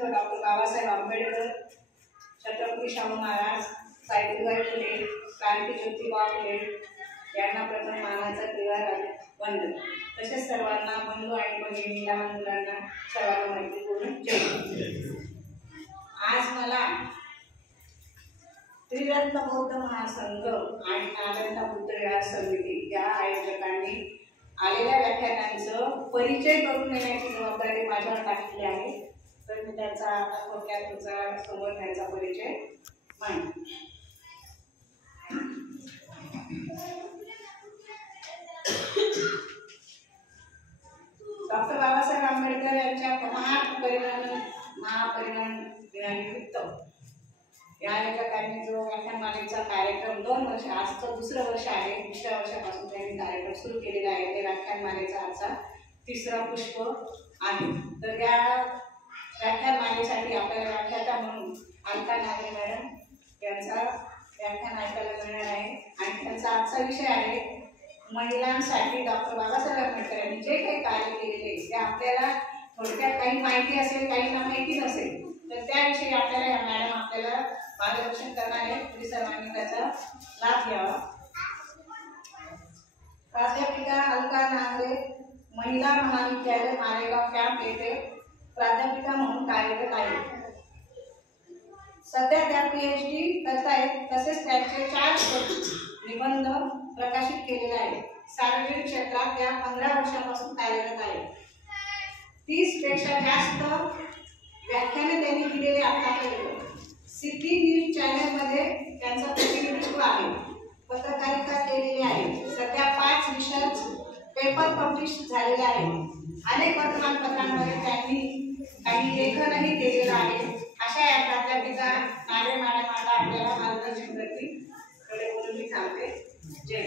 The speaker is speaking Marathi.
सर्व डॉक्टर बाबासाहेब आंबेडकर, छत्रपती शाहू महाराज, सावित्रीबाई फुले, क्रांती ज्योतिबा फुले यांना प्रथम मानाचा तिळा वंदन. तसेच सर्वांना, बंधू आणि भगिनी, लहान मुलांना सर्वांना मैत्रीपूर्ण जय. आज मला त्रिरत्न बौद्ध महासंघ आणि नालंदा बुद्ध विहार समिती या आयोजकांनी आलेल्या व्याख्यानांचं परिचय करून देण्याची जबाबदारी माझ्यावर टाकलेली आहे. तर मी त्यांचा आता थोडक्यात तुमचा समोर त्यांचा परिचय मांडतो. डॉक्टर बाबासाहेब आंबेडकर यांच्या महापरिनिर्वाण दिनानिमित्त या लेखकांनी जो व्याख्यानमालेचा कार्यक्रम 2 वर्ष, आजचं दुसरं वर्ष आहे, दुसऱ्या वर्षापासून त्यांनी कार्यक्रम सुरू केलेला आहे. ते व्याख्यानमालेचा आजचा 3रा पुष्प आहे. तर या व्याख्यानमालेसाठी आपल्याला व्याख्याता म्हणून अलका नागरे मॅडम यांचा व्याख्यान ऐकायला मिळणार आहे. आणि त्यांचा आजचा विषय आहे महिलांसाठी डॉक्टर बाबासाहेब आंबेडकर यांनी जे काही कार्य केलेले ते आपल्याला थोडक्यात काही माहिती असेल, काहींना माहिती नसेल, तर त्याविषयी आपल्याला या मॅडम आपल्याला मार्गदर्शन करणार आहे. तुम्ही सर्वांनी त्याचा लाभ घ्यावा. प्राध्यापिका अलका नागरे, महिला महाविद्यालय मालेगाव कॅम्प येथे प्राध्यापिका म्हणून कार्यरत आहे. सध्या त्या PhD करतायत. तसेच त्यांचे 4 निबंध प्रकाशित केलेले आहेत. सार्वजनिक क्षेत्रात त्या 15 वर्षांपासून कार्यरत आहेत. 30 पेक्षा जास्त व्याख्याने त्यांनी दिलेले आतापर्यंत. सिटी न्यूज चॅनलमध्ये त्यांचं प्रतिनिधित्व आहे. पत्रकारिता केलेली आहे. सध्या 5 रिसर्च पेपर पब्लिश झालेले आहेत. अनेक वर्तमानपत्रांमध्ये त्यांनी काही लेखनही केलेलं आहे. अशा या प्राध्यापिका नागरे मॅडम आता आपल्याला मार्गदर्शन करतील. थोडे बोलून मी सांगते. जय.